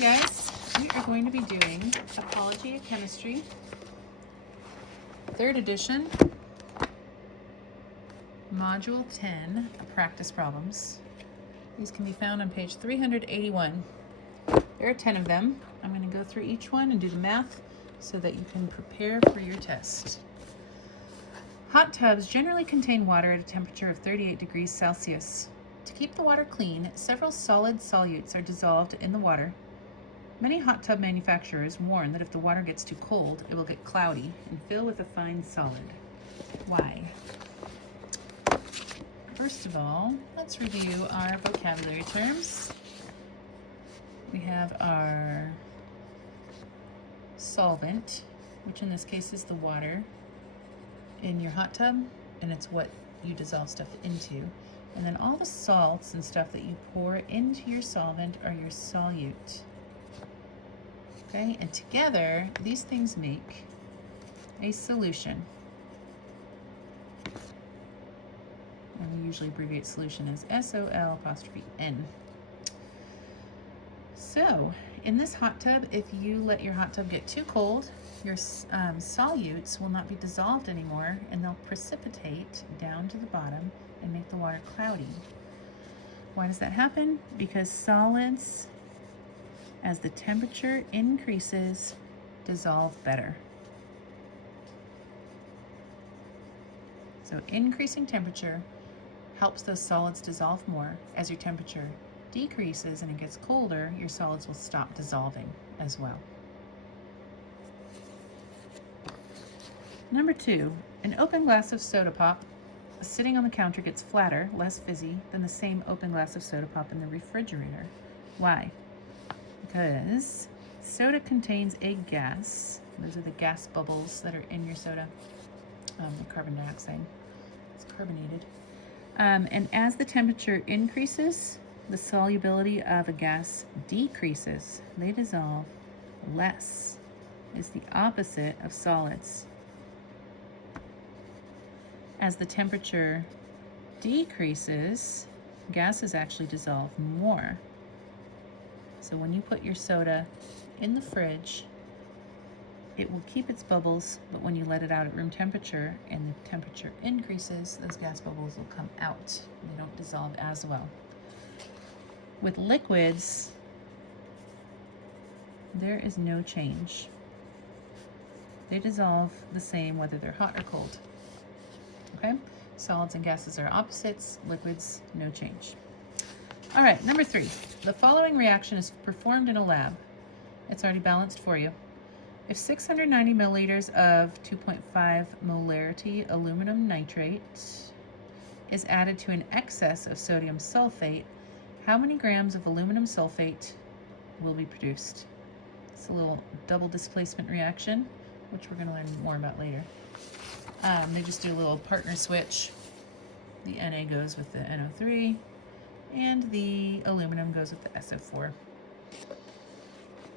Guys, we are going to be doing Apologia Chemistry, 3rd edition, Module 10, Practice Problems. These can be found on page 381. There are 10 of them. I'm going to go through each one and do the math so that you can prepare for your test. Hot tubs generally contain water at a temperature of 38 degrees Celsius. To keep the water clean, several solid solutes are dissolved in the water. Many hot tub manufacturers warn that if the water gets too cold, it will get cloudy and fill with a fine solid. Why? First of all, let's review our vocabulary terms. We have our solvent, which in this case is the water in your hot tub, and it's what you dissolve stuff into. And then all the salts and stuff that you pour into your solvent are your solute. Okay, and together, these things make a solution. And we usually abbreviate solution as SOL''N. So, in this hot tub, if you let your hot tub get too cold, your solutes will not be dissolved anymore, and they'll precipitate down to the bottom and make the water cloudy. Why does that happen? Because solids, as the temperature increases, dissolve better. So increasing temperature helps those solids dissolve more. As your temperature decreases and it gets colder, your solids will stop dissolving as well. Number 2, an open glass of soda pop sitting on the counter gets flatter, less fizzy, than the same open glass of soda pop in the refrigerator. Why? Because soda contains a gas. Those are the gas bubbles that are in your soda. The carbon dioxide. It's carbonated. And as the temperature increases, the solubility of a gas decreases. They dissolve less. It's the opposite of solids. As the temperature decreases, gases actually dissolve more. So when you put your soda in the fridge, it will keep its bubbles, but when you let it out at room temperature and the temperature increases, those gas bubbles will come out. They don't dissolve as well. With liquids, there is no change. They dissolve the same whether they're hot or cold. Okay? Solids and gases are opposites, liquids, no change. All right, number 3. The following reaction is performed in a lab. It's already balanced for you. If 690 milliliters of 2.5 molarity aluminum nitrate is added to an excess of sodium sulfate, how many grams of aluminum sulfate will be produced? It's a little double displacement reaction, which we're going to learn more about later. They just do a little partner switch. The Na goes with the NO3, and the aluminum goes with the SO4.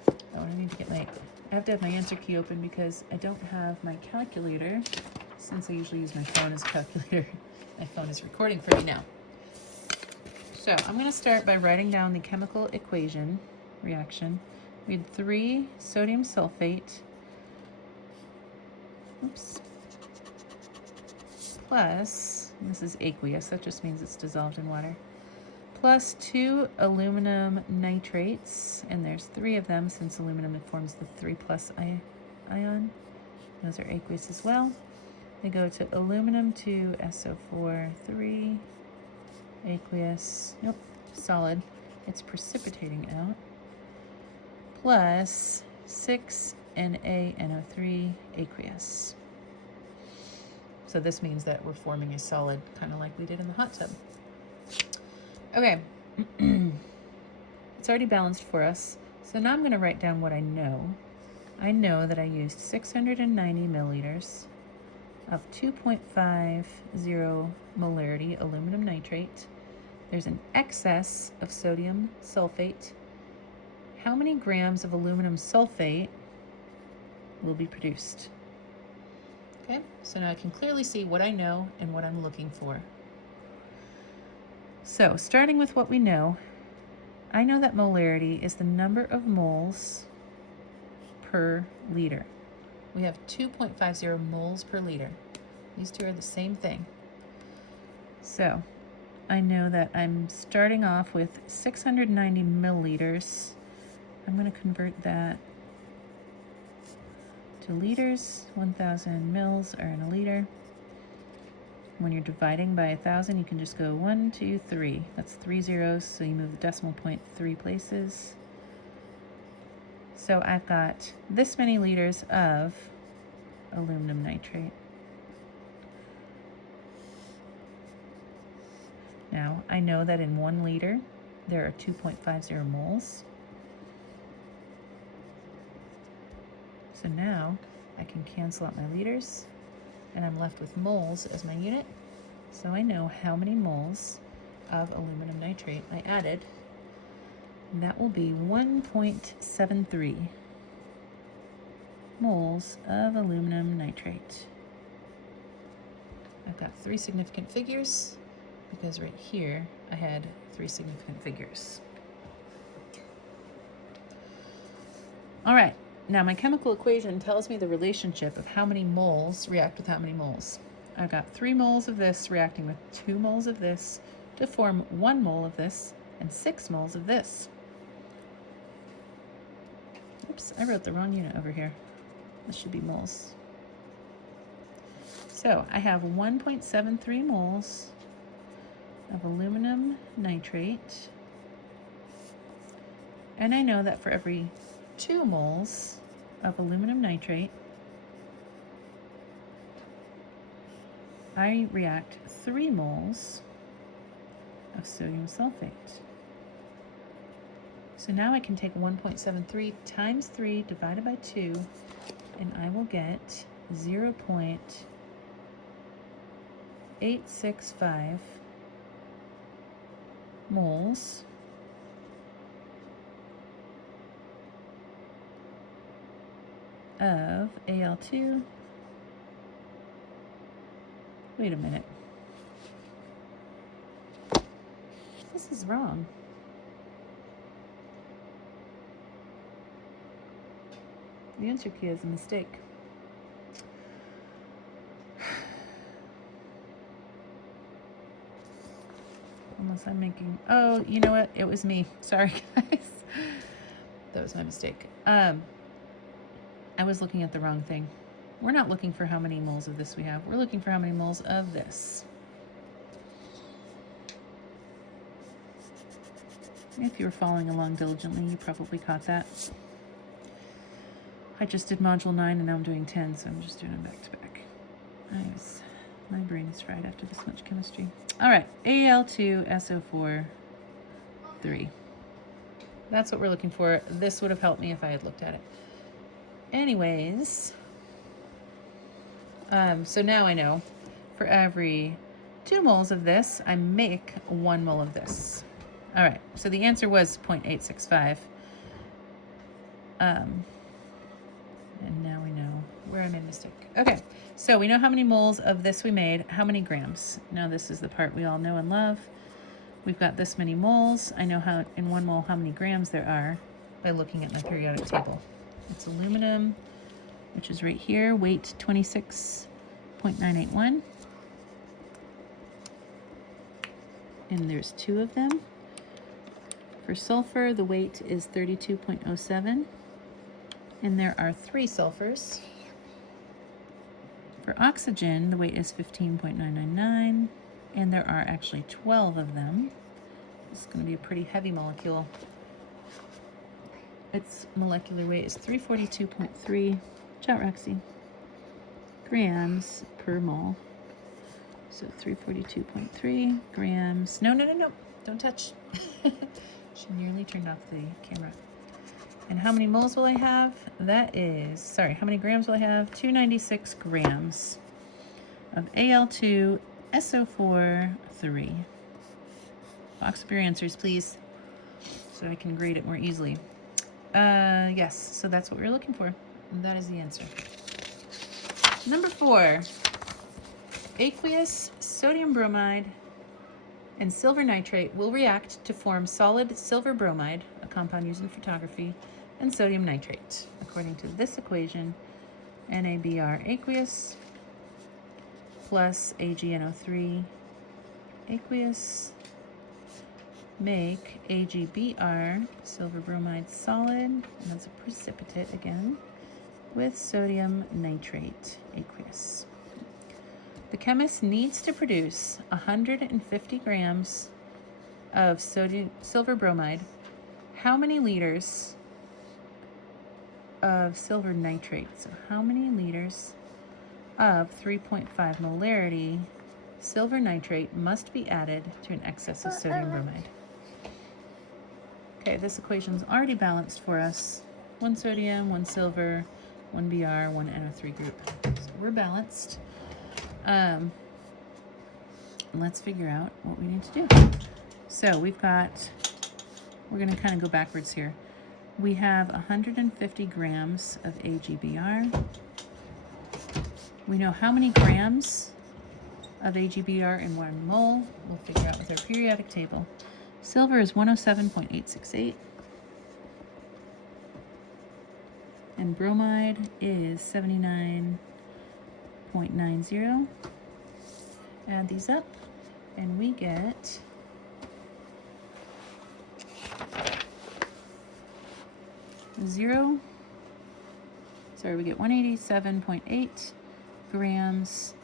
Oh, I need to get I have to have my answer key open because I don't have my calculator, since I usually use my phone as a calculator. My phone is recording for me now. So I'm going to start by writing down the chemical equation reaction. We had 3 sodium sulfate, plus, this is aqueous, that just means it's dissolved in water, plus 2 aluminum nitrates, and there's 3 of them since aluminum forms the 3+ ion. Those are aqueous as well. They go to aluminum 2, SO4, 3, aqueous, solid, it's precipitating out, plus 6 NaNO3, aqueous. So this means that we're forming a solid, kind of like we did in the hot tub. Okay, it's already balanced for us. So now I'm going to write down what I know. I know that I used 690 milliliters of 2.50 molarity aluminum nitrate. There's an excess of sodium sulfate. How many grams of aluminum sulfate will be produced? Okay, so now I can clearly see what I know and what I'm looking for. So starting with what we know, I know that molarity is the number of moles per liter. We have 2.50 moles per liter. These two are the same thing. So I know that I'm starting off with 690 milliliters. I'm going to convert that to liters. 1,000 mils are in a liter. When you're dividing by 1,000, you can just go 1, 2, 3. That's 3 zeros, so you move the decimal point 3 places. So I've got this many liters of aluminum nitrate. Now, I know that in 1 liter, there are 2.50 moles. So now I can cancel out my liters, and I'm left with moles as my unit. So I know how many moles of aluminum nitrate I added. And that will be 1.73 moles of aluminum nitrate. I've got 3 significant figures because right here I had 3 significant figures. All right, now my chemical equation tells me the relationship of how many moles react with how many moles. I've got 3 moles of this reacting with 2 moles of this to form 1 mole of this and 6 moles of this. Oops, I wrote the wrong unit over here. This should be moles. So I have 1.73 moles of aluminum nitrate. And I know that for every 2 moles of aluminum nitrate, I react 3 moles of sodium sulfate. So now I can take 1.73 times 3 divided by 2, and I will get 0.865 moles of Al2. Wait a minute. This is wrong. The answer key is a mistake. Unless I'm making, oh, you know what? It was me. Sorry, guys. That was my mistake. I was looking at the wrong thing. We're not looking for how many moles of this we have. We're looking for how many moles of this. If you were following along diligently, you probably caught that. I just did module 9 and now I'm doing 10, so I'm just doing them back to back. My brain is fried after this much chemistry. All right, Al2SO4 3. That's what we're looking for. This would have helped me if I had looked at it. Anyways, so now I know for every 2 moles of this, I make 1 mole of this. All right, so the answer was 0.865. And now we know where I made a mistake. Okay, so we know how many moles of this we made, how many grams. Now this is the part we all know and love. We've got this many moles. I know how in 1 mole how many grams there are by looking at my periodic table. It's aluminum, which is right here, weight 26.981. And there's 2 of them. For sulfur, the weight is 32.07. And there are 3 sulfurs. For oxygen, the weight is 15.999, and there are actually 12 of them. This is going to be a pretty heavy molecule. Its molecular weight is 342.3, ciao Roxy, grams per mole. So 342.3 grams. No, don't touch. She nearly turned off the camera. And how many moles will I have? That is, sorry, how many grams will I have? 296 grams of Al2SO4 3. Box up your answers, please, so I can grade it more easily. Yes, so that's what we're looking for. And that is the answer. Number 4, aqueous sodium bromide and silver nitrate will react to form solid silver bromide, a compound used in photography, and sodium nitrate. According to this equation, NaBr aqueous plus AgNO3 aqueous make AgBr, silver bromide solid, and that's a precipitate again, with sodium nitrate aqueous. The chemist needs to produce 150 grams of silver bromide. How many liters of silver nitrate? So how many liters of 3.5 molarity silver nitrate must be added to an excess of sodium bromide? Okay, this equation's already balanced for us. 1 sodium, 1 silver, 1 Br, 1 NO3 group. So we're balanced. Let's figure out what we need to do. So we're gonna kind of go backwards here. We have 150 grams of AgBr. We know how many grams of AgBr in 1 mole. We'll figure out with our periodic table. Silver is 107.868. And bromide is 79.90. Add these up, and we get we get 187.8 grams.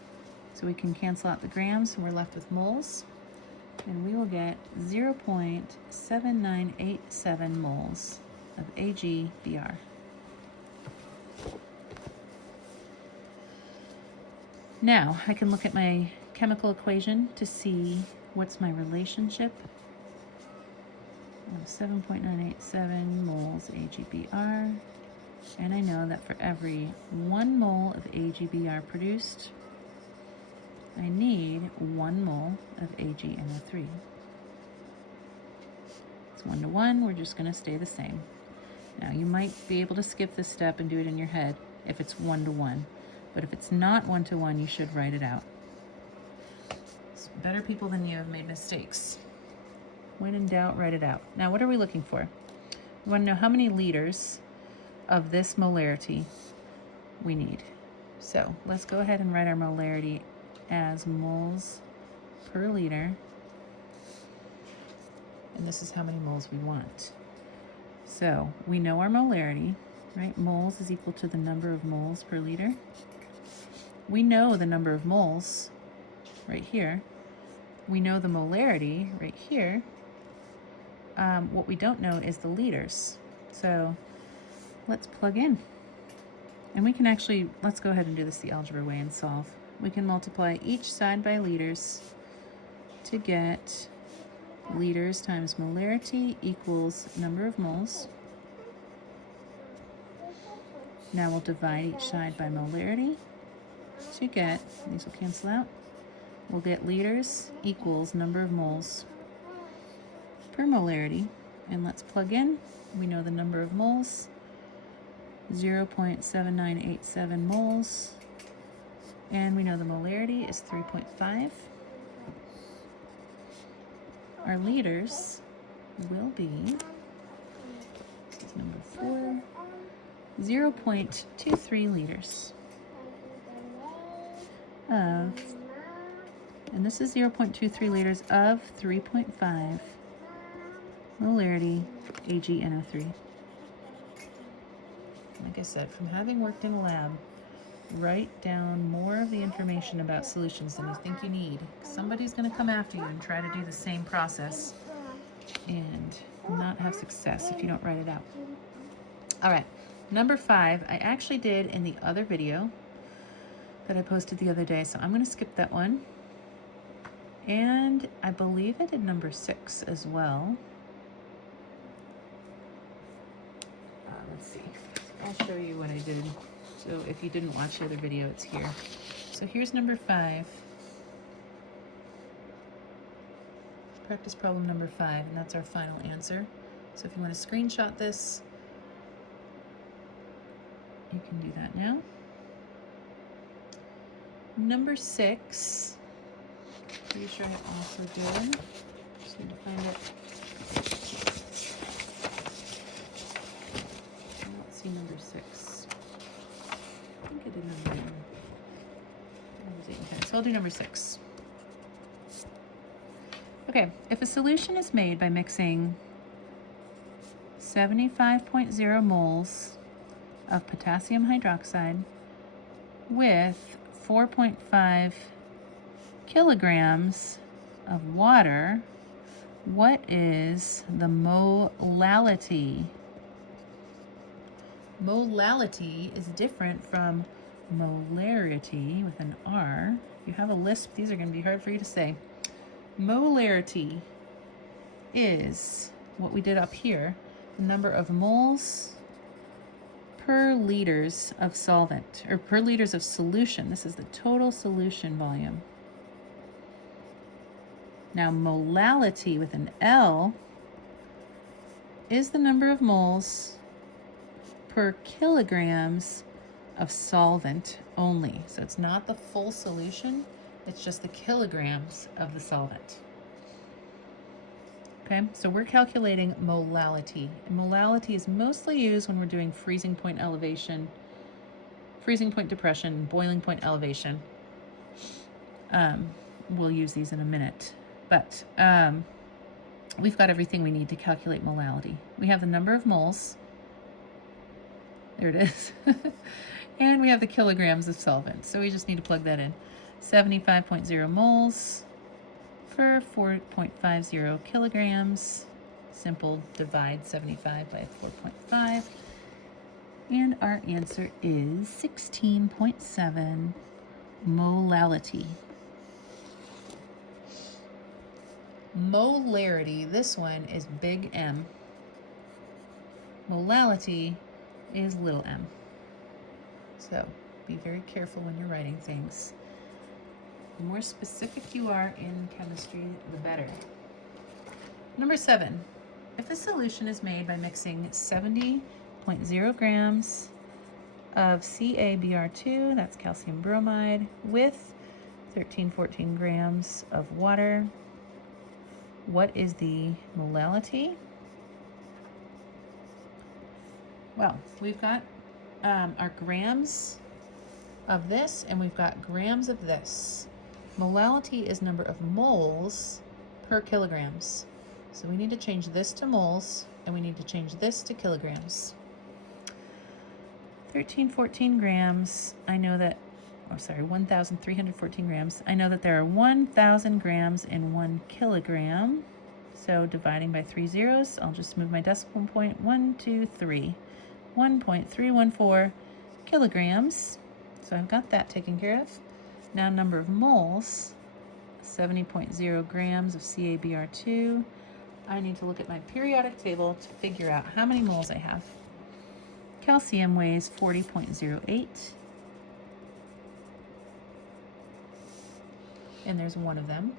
So we can cancel out the grams, and we're left with moles. And we will get 0.7987 moles of AgBr. Now, I can look at my chemical equation to see what's my relationship. 7.987 moles AgBr. And I know that for every 1 mole of AgBr produced, I need 1 mole of AgNO3. It's 1 to 1, we're just going to stay the same. Now, you might be able to skip this step and do it in your head if it's 1 to 1. But if it's not 1 to 1, you should write it out. So better people than you have made mistakes. When in doubt, write it out. Now, what are we looking for? We want to know how many liters of this molarity we need. So let's go ahead and write our molarity as moles per liter. And this is how many moles we want. So we know our molarity, right? Moles is equal to the number of moles per liter. We know the number of moles right here. We know the molarity right here. What we don't know is the liters. So let's plug in. And we can actually, let's go ahead and do this the algebra way and solve. We can multiply each side by liters to get liters times molarity equals number of moles. Now we'll divide each side by molarity to get, these will cancel out, we'll get liters equals number of moles per molarity. And let's plug in. We know the number of moles, 0.7987 moles. And we know the molarity is 3.5. Our liters will be, this is number 4, 0.23 liters of, and this is 0.23 liters of 3.5 molarity AgNO3. Like I said, from having worked in a lab, write down more of the information about solutions than you think you need. Somebody's going to come after you and try to do the same process and not have success if you don't write it out. All right, number 5, I actually did in the other video that I posted the other day, so I'm going to skip that one. And I believe I did number 6 as well. Let's see. I'll show you what I did. So if you didn't watch the other video, it's here. So here's number 5. Practice problem number 5, and that's our final answer. So if you want to screenshot this, you can do that now. Number 6 Pretty sure I also did. Just need to find it. I don't see number 6. I think I did number 9. That was 8 and 10. So I'll do number 6. Okay, if a solution is made by mixing 75.0 moles of potassium hydroxide with 4.5 kilograms of water, what is the molality? Molality is different from molarity with an R. If you have a lisp, these are going to be hard for you to say. Molarity is what we did up here, the number of moles per liters of solvent, or per liters of solution. This is the total solution volume. Now, molality with an L is the number of moles per kilograms of solvent only. So it's not the full solution, it's just the kilograms of the solvent. Okay, so we're calculating molality. And molality is mostly used when we're doing freezing point elevation, freezing point depression, boiling point elevation. We'll use these in a minute. But we've got everything we need to calculate molality. We have the number of moles. There it is. And we have the kilograms of solvent. So we just need to plug that in. 75.0 moles for 4.50 kilograms. Simple, divide 75 by 4.5. And our answer is 16.7 molality. Molarity, this one is big M. Molality is little m. So be very careful when you're writing things. The more specific you are in chemistry, the better. Number 7, if a solution is made by mixing 70.0 grams of CaBr2, that's calcium bromide, with 13-14 grams of water, what is the molality? Well, we've got our grams of this, and we've got grams of this. Molality is number of moles per kilograms. So we need to change this to moles, and we need to change this to kilograms. 1314 grams, I know that, 1,314 grams. I know that there are 1,000 grams in 1 kilogram. So dividing by 3 zeros, I'll just move my decimal point, 1, 2, 3. 1.314 kilograms. So I've got that taken care of. Now number of moles, 70.0 grams of CaBr2. I need to look at my periodic table to figure out how many moles I have. Calcium weighs 40.08. And there's one of them.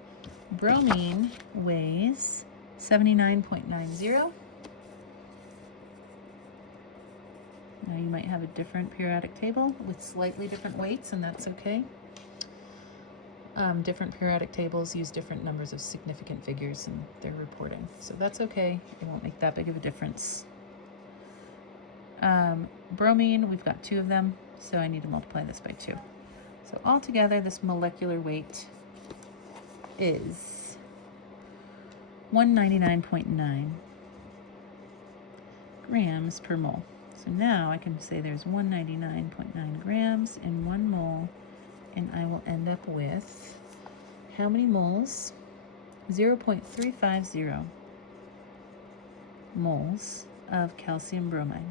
Bromine weighs 79.90. Now you might have a different periodic table with slightly different weights, and that's okay. Different periodic tables use different numbers of significant figures in their reporting, so that's okay. It won't make that big of a difference. Bromine, we've got 2 of them, so I need to multiply this by 2. So altogether, this molecular weight is 199.9 grams per mole. So now I can say there's 199.9 grams in 1 mole, and I will end up with how many moles? 0.350 moles of calcium bromide.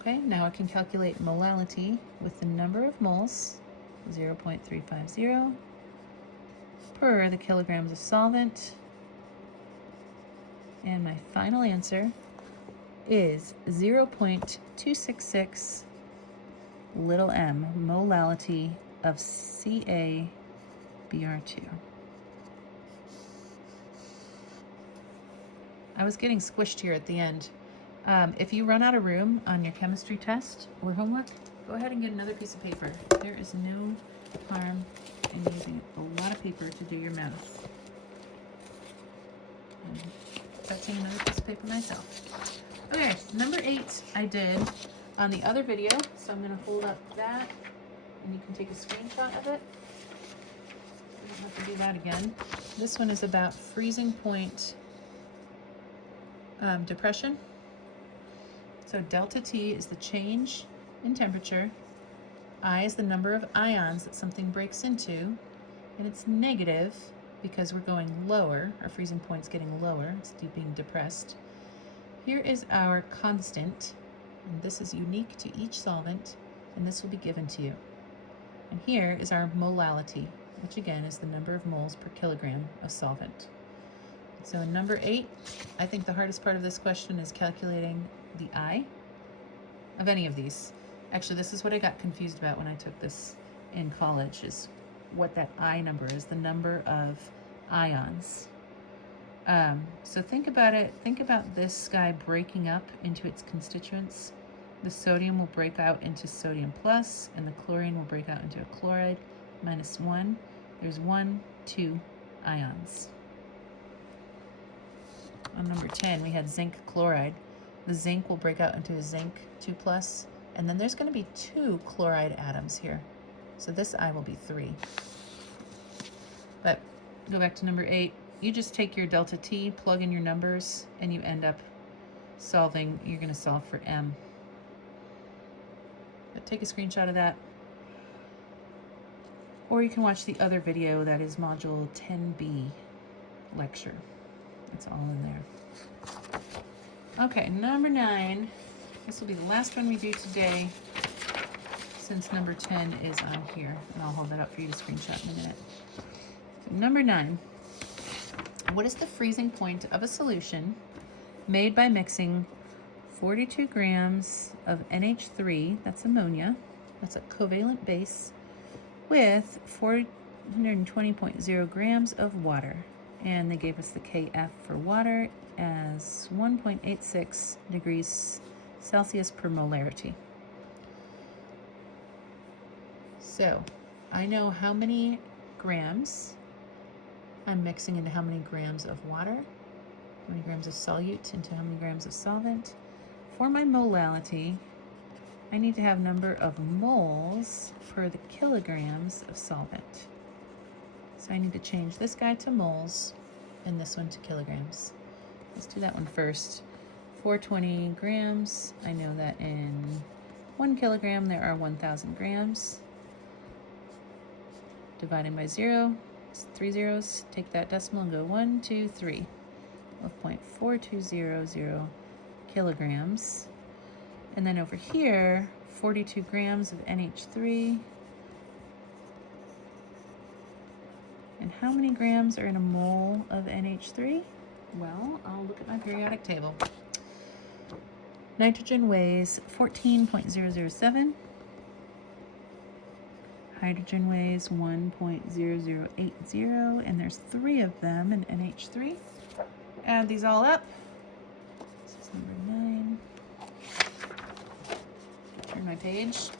Okay, now I can calculate molality with the number of moles, 0.350 per the kilograms of solvent, and my final answer is 0.266 little m molality of CaBr2. I was getting squished here at the end. If you run out of room on your chemistry test or homework, go ahead and get another piece of paper. There is no harm and using a lot of paper to do your math. And touching another piece of paper myself. Okay, number 8 I did on the other video, so I'm going to hold up that and you can take a screenshot of it. You don't have to do that again. This one is about freezing point depression. So delta T is the change in temperature. I is the number of ions that something breaks into, and it's negative because we're going lower. Our freezing point's getting lower. It's being depressed. Here is our constant, and this is unique to each solvent, and this will be given to you. And here is our molality, which again is the number of moles per kilogram of solvent. So in number 8, I think the hardest part of this question is calculating the I of any of these. Actually, this is what I got confused about when I took this in college, is what that I number is, the number of ions. So think about it. Think about this guy breaking up into its constituents. The sodium will break out into sodium plus, and the chlorine will break out into a chloride minus 1. There's 1, 2 ions. On number 10, we had zinc chloride. The zinc will break out into a zinc 2 plus, and then there's going to be 2 chloride atoms here. So this I will be 3. But go back to number 8. You just take your delta T, plug in your numbers, and you end up solving. You're going to solve for M. But take a screenshot of that. Or you can watch the other video, that is module 10B lecture. It's all in there. Okay, number 9. This will be the last one we do today, since number 10 is on here. And I'll hold that up for you to screenshot in a minute. So number 9. What is the freezing point of a solution made by mixing 42 grams of NH3, that's ammonia, that's a covalent base, with 420.0 grams of water? And they gave us the KF for water as 1.86 degrees Celsius per molarity. So I know how many grams I'm mixing into how many grams of water, how many grams of solute into how many grams of solvent. For my molality, I need to have number of moles per the kilograms of solvent. So I need to change this guy to moles and this one to kilograms. Let's do that one first. 420 grams, I know that in 1 kilogram there are 1,000 grams. Dividing by 0, it's 3 zeros. Take that decimal and go 1, 2, 3. 12.4200 kilograms. And then over here, 42 grams of NH3. And how many grams are in a mole of NH3? Well, I'll look at my periodic table. Nitrogen weighs 14.007. Hydrogen weighs 1.0080, and there's 3 of them in NH3. Add these all up. This is number 9. Turn my page.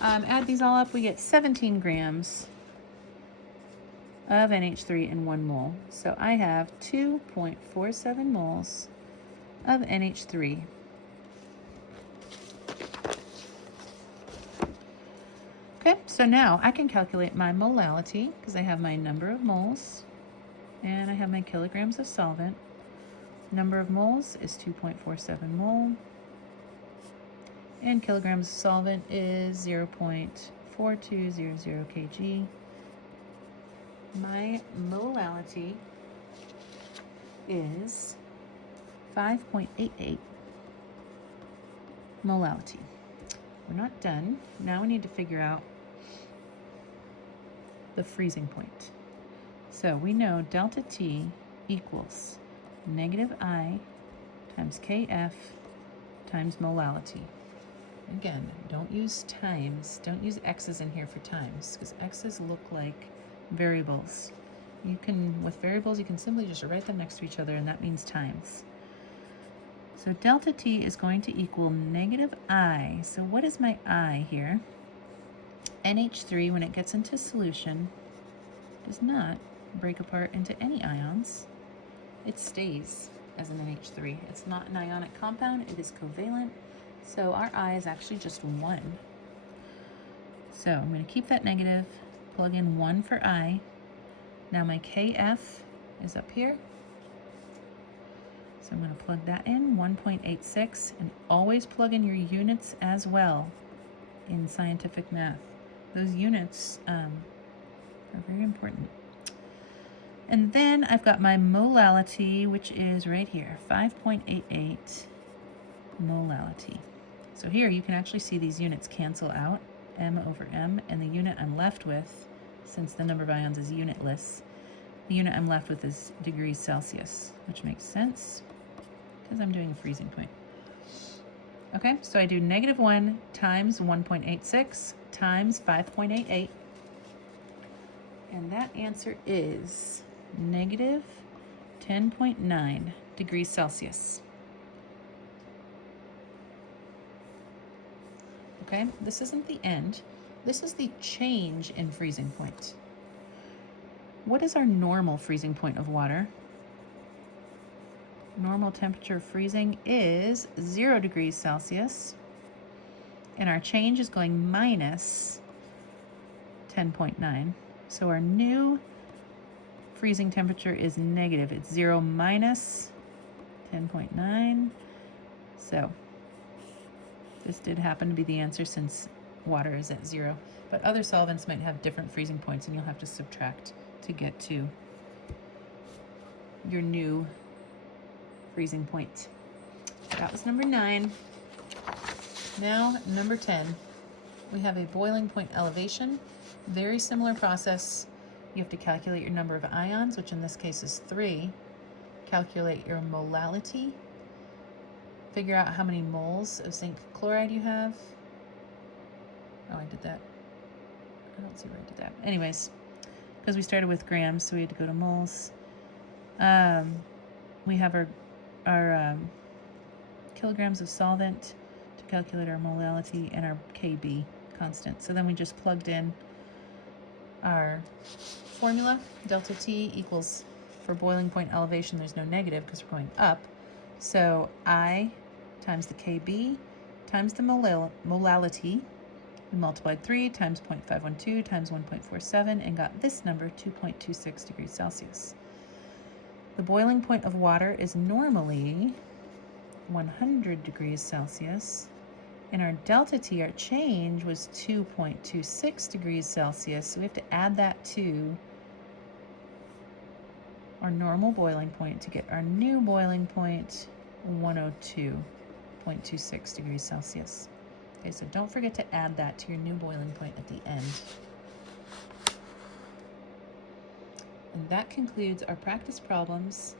Add these all up, we get 17 grams of NH3 in 1 mole. So I have 2.47 moles of NH3. Okay, so now I can calculate my molality because I have my number of moles and I have my kilograms of solvent. Number of moles is 2.47 mole, and kilograms of solvent is 0.4200 kg. My molality is 5.88 molality. We're not done. Now we need to figure out the freezing point. So we know delta T equals negative I times KF times molality. Again, don't use times. Don't use x's in here for times, because x's look like variables. You can, with variables, you can simply just write them next to each other, and that means times. So delta T is going to equal negative I. So what is my I here? NH3, when it gets into solution, does not break apart into any ions. It stays as an NH3. It's not an ionic compound, it is covalent. So our I is actually just 1. So I'm going to keep that negative, plug in 1 for I. Now my Kf is up here. So I'm going to plug that in, 1.86, and always plug in your units as well in scientific math. Those units are very important. And then I've got my molality, which is right here, 5.88 molality. So here you can actually see these units cancel out, m over m, and the unit I'm left with, since the number of ions is unitless, the unit I'm left with is degrees Celsius, which makes sense because I'm doing a freezing point. Okay, so I do -1 times 1.86 times 5.88, and that answer is -10.9 degrees Celsius. Okay, this isn't the end. This is the change in freezing point. What is our normal freezing point of water? Normal temperature of freezing is 0 degrees Celsius, and our change is going minus 10.9. So our new freezing temperature is negative. It's 0 minus 10.9. So this did happen to be the answer since water is at 0. But other solvents might have different freezing points, and you'll have to subtract to get to your new freezing point. That was number 9. Now, number 10. We have a boiling point elevation. Very similar process. You have to calculate your number of ions, which in this case is 3. Calculate your molality. Figure out how many moles of zinc chloride you have. Oh, I did that. I don't see where I did that. Anyways, because we started with grams, so we had to go to moles. We have our kilograms of solvent to calculate our molality and our Kb constant. So then we just plugged in our formula. Delta T equals, for boiling point elevation, there's no negative because we're going up. So I times the Kb times the molality. We multiplied 3 times 0.512 times 1.47 and got this number, 2.26 degrees Celsius. The boiling point of water is normally 100 degrees Celsius, and our delta T, our change, was 2.26 degrees Celsius, so we have to add that to our normal boiling point to get our new boiling point, 102.26 degrees Celsius. Okay, so don't forget to add that to your new boiling point at the end. And that concludes our practice problems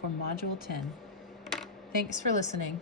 for Module 10. Thanks for listening.